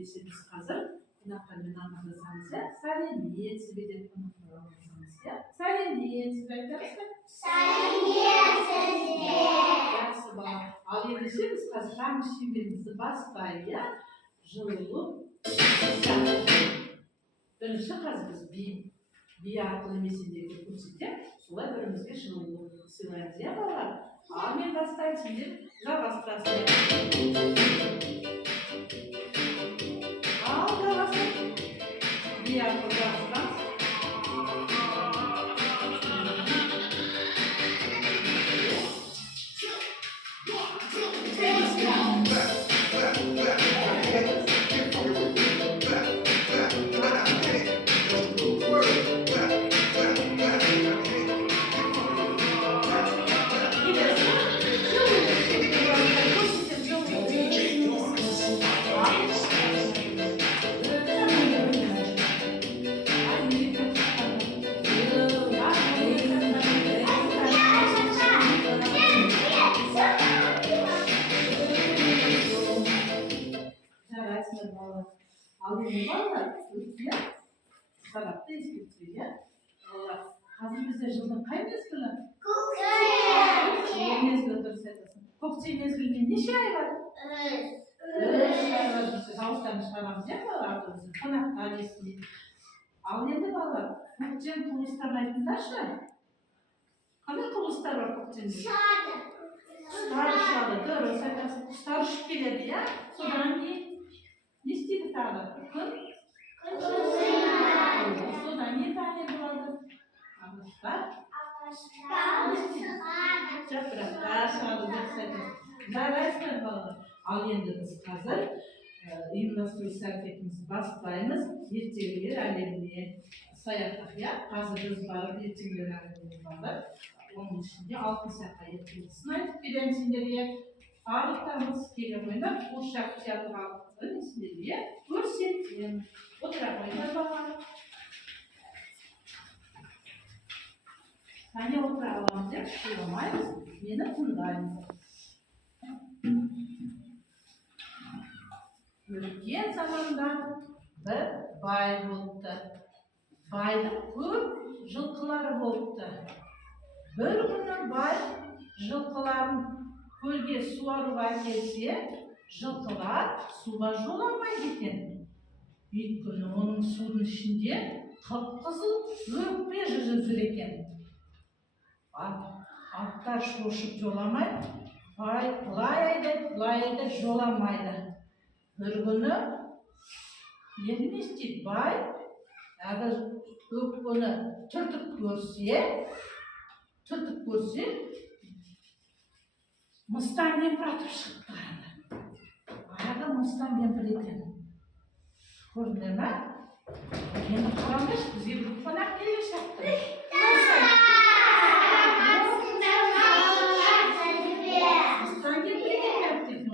Biz hazır. Konaklarından anlatsanız ya. Sen niyetsiz bir de konaklarınızı ya. Sen niyetsiz beklersin. Sen niyetsiz diye. Yaxşı bana. Al yedişimiz kazıkan şimdimizi basbayı ya. Жылылық. Бірінші қазір біз би арқылы месендерге көрсетіп, солай бірімізге жылылық сыйлаймыз иә балалар. Ал мен бастайын, сендер жалғастырасыңдар. Al davası. Diğer fotoğraflar. Сағатты ескертпей, иә? Қазір бізде жылдың қай мезгілі? Көктем. Мезгілі дұрыс айтасың. Көктем мезгілінен неше ай бар? Үш ай бар. Дауыстарын шығарамыз, иә балалар? Қонақтар естиді. Ал енді балалар, көктем құбылыстарын айтыңдаршы. Қандай құбылыстар бар көктемде? Құстар ұшады, дұрыс айтасың. Құстар ұшып келеді, иә? Содан кейін не істейді тағы? Күн? Содан не тәне болады? Ағаштар? Жапырақтар шығады деп айтасың. Жарайсыздар балалар. Ал енді біз қазір ұйымдастыру сәтімізді бастаймыз. Ертегілер әлеміне саяхат, иә? Қазір біз барып ертегілер әлеміне барып, оның ішінде алтын сақа ертегісін айтып беремін сендерге. Барлықтарыңыз келе қойыңдар, қуыршақ театрға алып сендерге көрсетемін. Отыра қойыңдар балалар. Кәне отыра аламыз деп қоймаймыз, мені тыңдаймыз. Өткен заманда бір бай болыпты. Байдың көп жылқылары болыпты. Бір күні бай жылқыларын көлге суаруға келсе, жылқылар суға жоламайды екен. Өйткені оның судың ішінде қып-қызыл өкпе жүзіп жүр екен. Аттар шошып жоламай, бай былай айдайды, жоламайды. Bir günü ne isteyip bay, eğer ökünü tırtık görse, Mıstan Kempir çıktı. Ayağı Mıstan Kempir eken. Gördün mü? Kendi karanmış, bize bir konak geliyor şaktı. Mıstan Kempir eken dedim.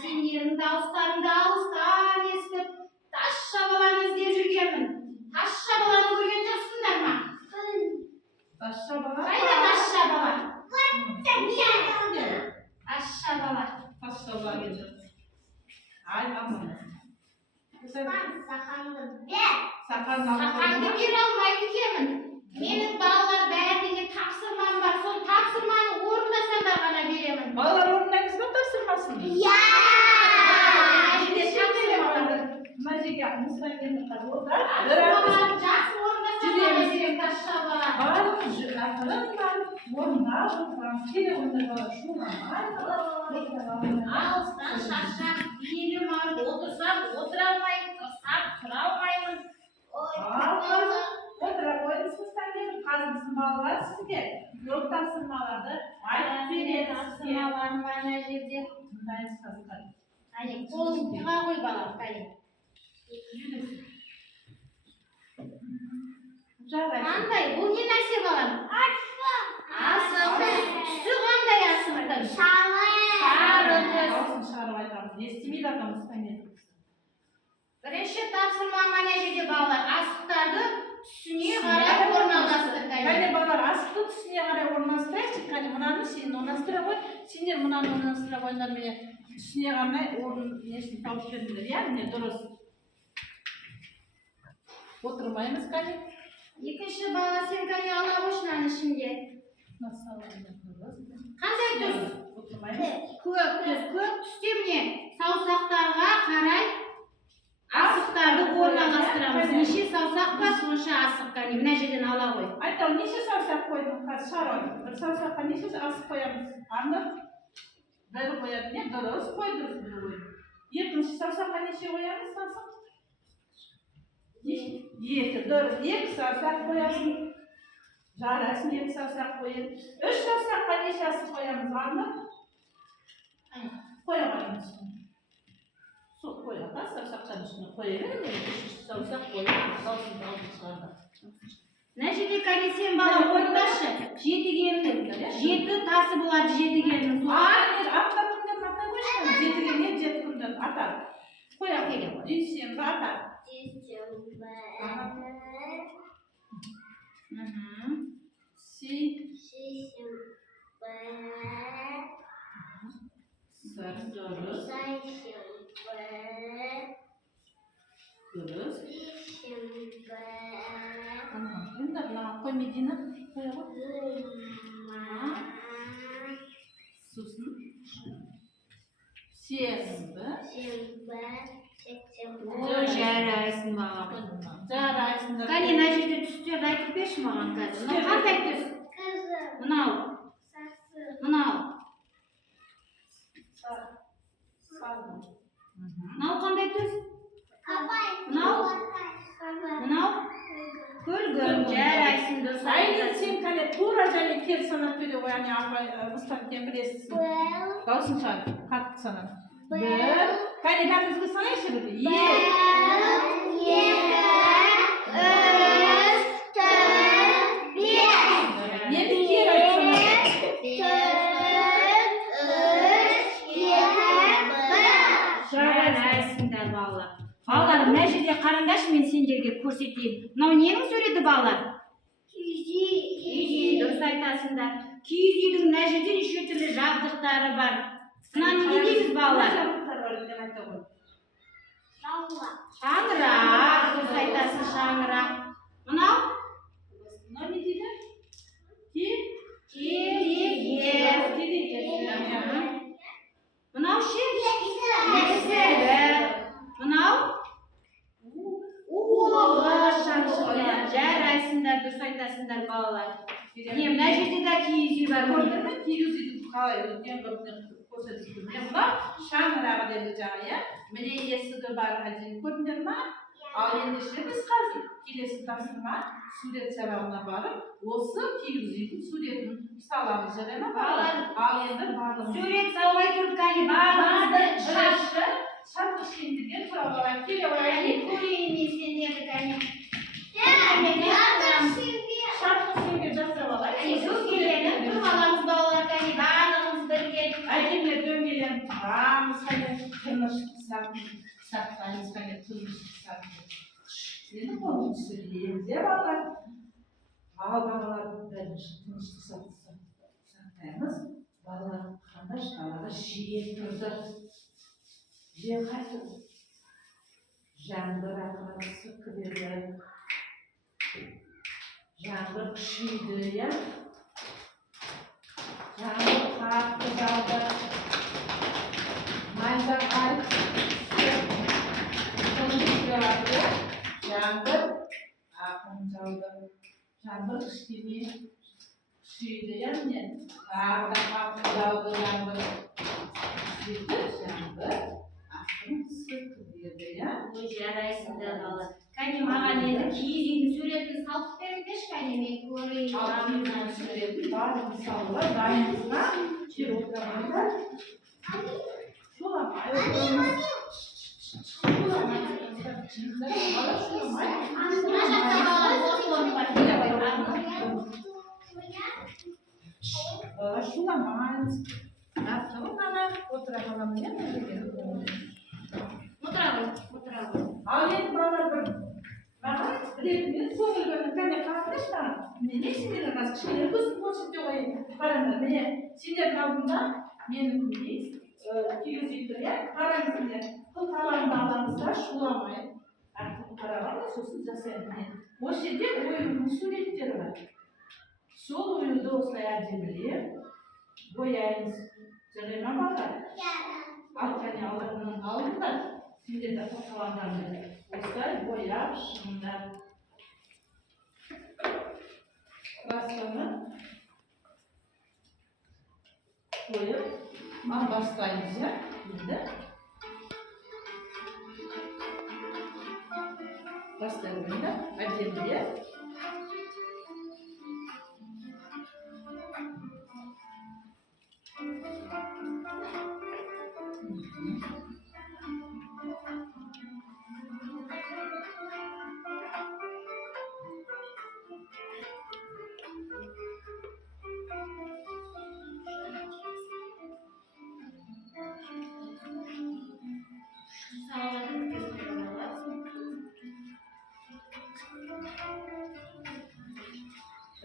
Senin dağıstan esip taş şabalarını izleyip жүргенмін. Taş şabalarını көрген жоқсыңдар ма? Taş şabalar? Қайда taş şabalar? Taş şabalar. Taş şabalar gelir. Ay aman. Сақанды бере алмайды екенмін. Менің балалар бәріне тапсырмам бар. Сол тапсырманы орындасаңдар ғана беремін. Балалар орындаймыз ба тапсырмасын? Иә! Мына жерге мусор келіп қалды. Асылмалар жақсы орындасаңыз деген ташшаба. Барлық ақырын орында отырамыз. Келе орында Алыстан шаршап, иілім алып отырсам, отыра алмаймын, тұрсам, тұра алмаймын. отыра қойыңыз сізден келіп, қазір біздің балалар сізге көп тапсырмаларды айтып береді. Тапсырмаларым бар мына жерде. Тыңдаймыз қазір. Әне, қолын тыға қой балам, әне. Қандай? Бұл не нәрсе балам? Асық. Түсі қандай асықтың? Сары түс. Дауысын шығарып айтамыз. Естімейді атамыз таңертең. Бірінші тапсырма мына жерде балалар асықтарды түсіне қарай орналастыр. Кәне балалар асықты түсіне қарай орналастырайықшы. Кәне мынаны сен орналастыра қой. Сендер мынаны орналастыра қойыңдар міне. Түсіне қарай орын несін тауып беріңдер. Иә, міне дұрыс. Отырмаймыз кәне. Екінші бала сен кәне ала қойшы мынаны ішінде. Қандай түс? Көк түс. Көк түсте міне саусақтарға қарай асықтарды орналастырамыз. Неше саусақ бар, сонша асық кәне мына жерден ала қой. Айтам, неше саусақ қойдың? Қазір шарап. Бір саусаққа неше асық қоямыз? Аңдық? Бір қояды. Не дұрыс қой, дұрыс бір қой. Екінші саусаққа неше қоямыз саусақ? Екі, дұрыс. Екі саусақ қоясың. Жарасын екі саусақ қойын. Үш саусаққа неше асық қоямыз? Аңдық? Қоя қойыңыз. Сол қояға саусақтан үстіне қоя беріңіз. Үш саусақ қойып, саусың алдын шығарды. Мына жерде кәне сен бала қойыңдаршы. Жетігеннің жеті тасы болады жетігеннің. Аптапыңдан атай қойшы. Жетігеннен жеті күнді атар. Қоя келе қой. Дүйсенбі атар. Дұрыс. Енді мына қой медина қоя ғой. Сосын сенбі. Жарайсың маған. Жарайсыңдар. Кәне мына жерде түстерді айтып берші маған қазір. Мынау қандай түс? Мынау. Мынау. Мынау қандай түс? Мынау. Мынау. Көлгін. Жарайсың дұрыс. Айнен сен кәне тура және кер санап бере қой. Яғни апай мұстан білесің. Дауысын шығар. Қатты санап. Bir. Kayne bәрімізге санайықшы бірде. Екі. Үш. Төрт. Бес. Енді кері айтсana. Жарайсыңдар балалар. Балалар, мына жерде қараңдаршы, мен сендерге көрсетейін. Мынау ненің суреті балалар? Киіз үй. Дұрыс айтасыңдар. Киіз үйдің мына жерде неше түрлі жабдықтары бар. Мынаны не дейміз балалар? Шаңырақ. Дұрыс айтасың, шаңырақ. Мынау? Мынау не дейді? Керегер. Мынау ше? Мынау? Шаңшықтар. Жарайсыңдар, дұрыс айтасыңдар балалар. Мына жерде де киіз үй бар. Көрдің бе? Киіз үйді қалай өткен көрсетіп. Мына шаңырағы деді жаңа, иә? Міне есігі бар әдейін көрдіңдер ме? Ал ендеше біз қазір келесі тапсырма сурет сабағына барып, осы киіз үйдің суретін саламыз, жарай ма балалар? Ал енді барлығы сурет салмай тұрып кәне барлығы шартты шендерге тұра бала келе қойайын. көрейін мен сендерді кәне. Шартты шендер жасап алайық. Дөңгеленіп тұрып аламыз балалар кәне барлығымыз бірге. Әдемі дөңгеленіп тұрамыз, кәне тыныштық сақтаймыз, кәне тыныштық сақтаймыз. Енді қолын түсіреміз, е балалар? Ал балалардың бірінші тыныштық сақтаймыз. Балалар қандай шкалаға жиі тұрды. Жиі қайтып. Жаңбыр ақырысы кіреді. Жаңбыр күшейді, иә? Жаңбыр қатты жауды. Майда қайт. жаңбыр ақын жауды жаңбыр кішкене күшейді иә міне тағы да қатты жауды жаңбыр сөйтіп жаңбыр ақын сілкінеді иә ой жарайсың да бала кәне маған енді киіз үйдің суретін салып беріңдерші кәне мен көрейін алдымен суретін барлық мысалға дайынбыз ба жер отырғанда шуламай шуламаймыз тапсырып ғана отыра қаламыз иә отыра ғой ал енді балалар бір маған ретімен көңілгенің кәне қараңдаршы маған міне сендерге қазір кішкене көзім көрсете қояйын қараңдар міне сендердің алдында менің киіз үй тұр иә қараңыздар қылқаламды аламыз да шуламай қарағанда сосын жасаймыз міне осы жерде оюдың суреттері бар сол оюды осылай әдемілеп бояймыз жарай ма балалар ал кәне алдынан алыңдар сендер де қылқаламдарыңды осылай бояп шығыңдар красканы қойып бастаймыз иә енді бастай қойыңдар әдемілеп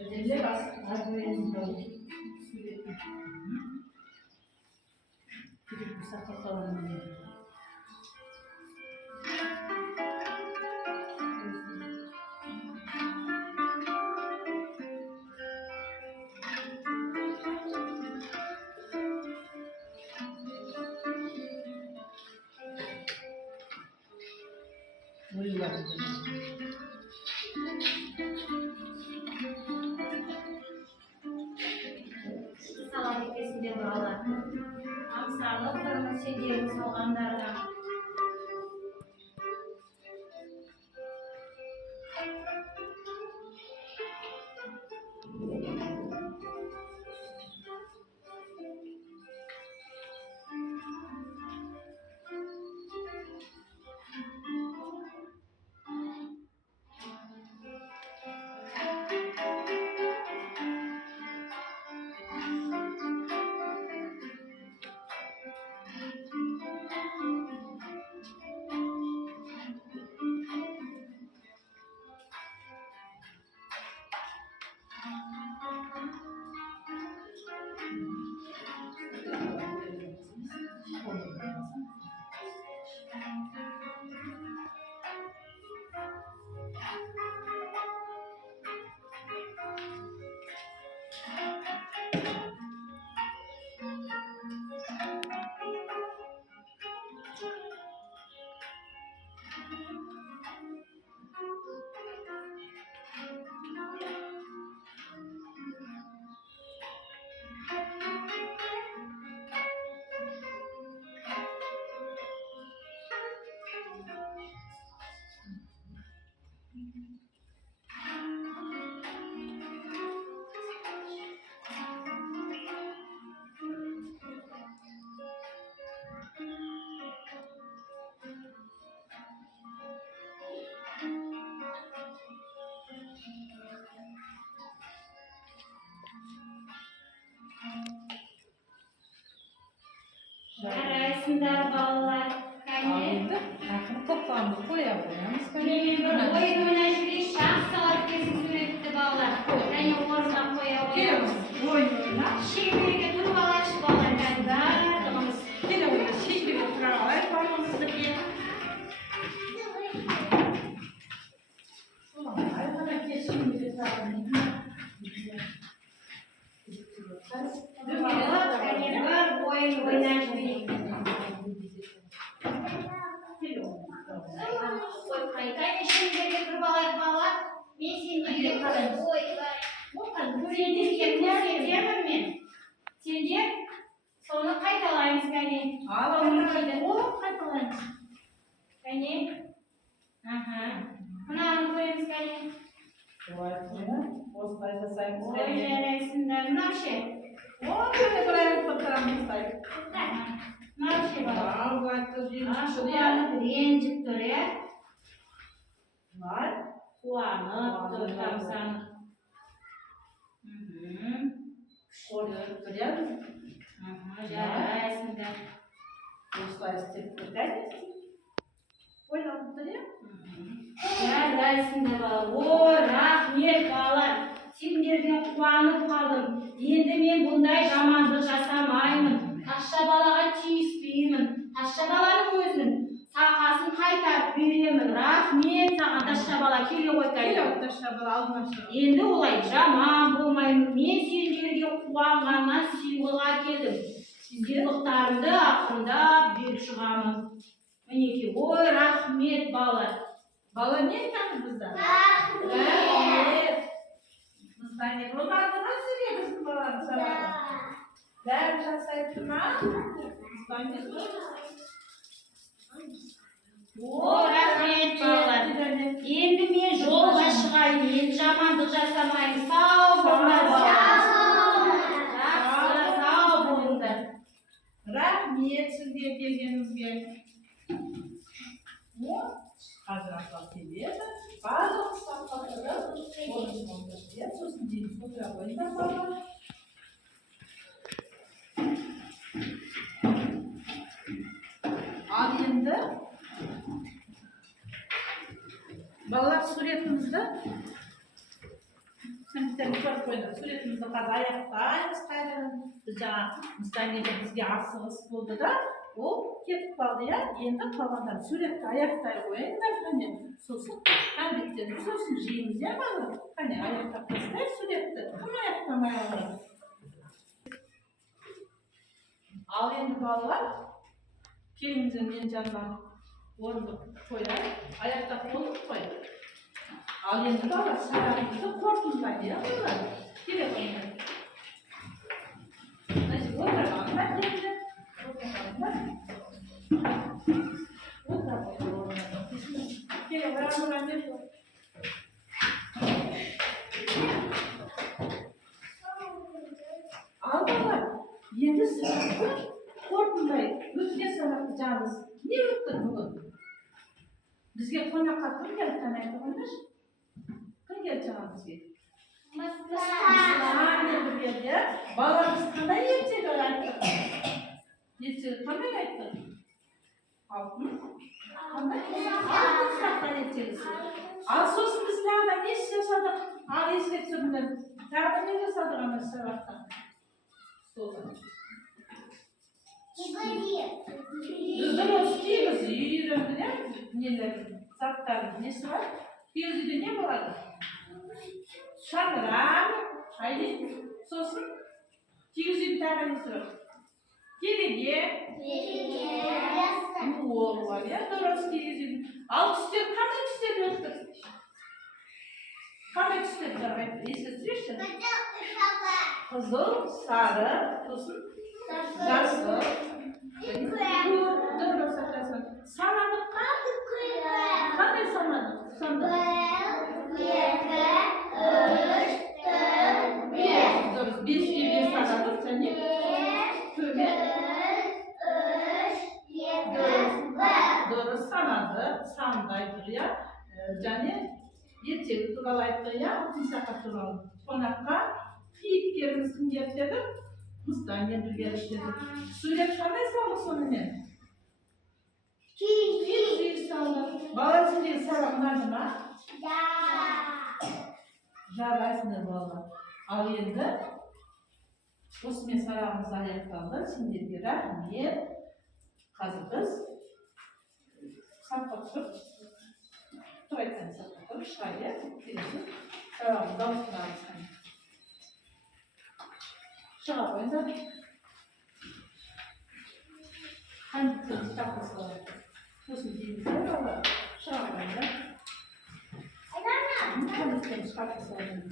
әдемілеп әрдайым салат екесіңдер балалар аңсарлы тұрмын сендердің салғандарына жарайсыңдар балалар кәне ақыры тоқтамды қоя қоямыз мен бір ойын ойнап жүрейінші жақсы салат екесің суретті балалар кәне орнына қоя қоямыз ойын ойнап шеңберге тұрып алайықшы балалар кәне барлығымыз келе қойып шеңберге тұра алайық барлығымыз бірге ойын ойнап жүрейік кәне шеңберге қараймыз. Сендерге көрсетемін мен. Сендер соны қайталаймыз кәне. Қайталаймыз. Кәне. Мынаны көреміз кәне. Осылай жасаймыз. Ой, жарайсыңдар. Мынау ше. Мынау ше бала. Қуанып ренжіп тұр, е? Қуанып тұр, тамсанып. Жарайсыңдар. Осылай істеп тұрдайды. Ойланып тұр, е? Жарайсыңдар бала. Ой, рахмет балалар. Сендерден қуанып қалдым. Енді мен бұндай жамандық жасамаймын. Тазша балаға тиіспеймін. Тазша баланың өзінің сақасын қайтарып беремін. Рахмет саған, тазша бала. Келе ғой кәне. Енді олай жаман болмаймын. Мен сендерге қуанғаннан сыйлық әкелдім. Сыйлықтарымды ақырындап беріп шығамын. Мінекей, ой, рахмет балалар. Бала не айтады бізді? Рахмет. Бізді не болмады ма сізге біздің баланы сабағы? Бәрін жасайды ма? О, рахмет балалар. Енді мен жолға шығайын. Енді жамандық жасамаймын. Сау болыңдар балалар. Жақсы, сау болыңдар. Рахмет сізге келгеніңізге. Қазір апа келеді. Барлық сапқаттырып, орнынан береді. Сосын дейін отыра қойыңдар балалар. Ал енді балалар суретімізді суретімізді қазір аяқтаймыз қайдан. Біз жаңа бізге асығыс болды да, ол кетіп қалды, иә? Енді қалғандар суретті аяқтай қойыңдар, қане. Сосын конфеттерді сосын жейміз, иә балалар? Қане, аяқтап тастайық суретті. Кім аяқтамай алады? Ал енді балалар, келіңіздер мен жаныма орындық қояйын. Аяқтап болдық қой. Ал енді балалар, сабағымызды қорытындылайды, иә балалар? Келе қойыңдар. Отырғандар келді. Келе қойыңдар. Ал балалар, енді сабақты қорытындылайық. Өткен сабақты жаңыз не өттік бүгін? Бізге қонаққа кім келді, қане айтып қойыңдаршы? Кім келді жаңа бізге? Баламыз қандай ертегі айттық? Ертегі қандай айттық? Алтын? Алтын сақтан ертегісі. Ал сосын біз тағы да не жасадық? Ал еске түсіріңдер. Тағы да не жасадық ана сабақта? Дұрыс киіз үйренді, иә? Нелердің, заттардың несі бар? Киіз үйде не болады? Шаңырақ, сосын киіз үйдің тағы несі бар? Кереге, ол бар, иә? Дұрыс киіз үйдің. Ал түстер, қандай түстер өттік? Қандай түстер бар? Еске түсірші? Қызыл, сары, сосын жасыл. Дұрыс айтасың. Санадық ма? Қандай санадық? Сонда? 1, 2, 3, 4, 5. Дұрыс, 5-ке 5 санадық, және? Төмен? 3, 2, 1. Дұрыс санады, сандай тұр, иә? Және ертегі туралы айтты, иә? Алтын сақа туралы. Қонаққа кейіпкеріміз кім келді деді? Мұстанмен бірге іштеді. Сурет қандай салды сонымен? Киіз салды. Бала сендегі сабақ ұнады ма? Жарайсыңдар балалар. Ал енді осымен сабағымыз аяқталды. Сендерге рахмет. Қазір біз сапқа тұрып, айтсаң сапқа тұрып шығайды. Келесі сабағымызды ауыстырамыз. Шыға қойыңдар. Кондиционер тапқызылады. Сосын дейміз, балалар. Шыға қойыңдар. Мақтан еткен шығарып салдым.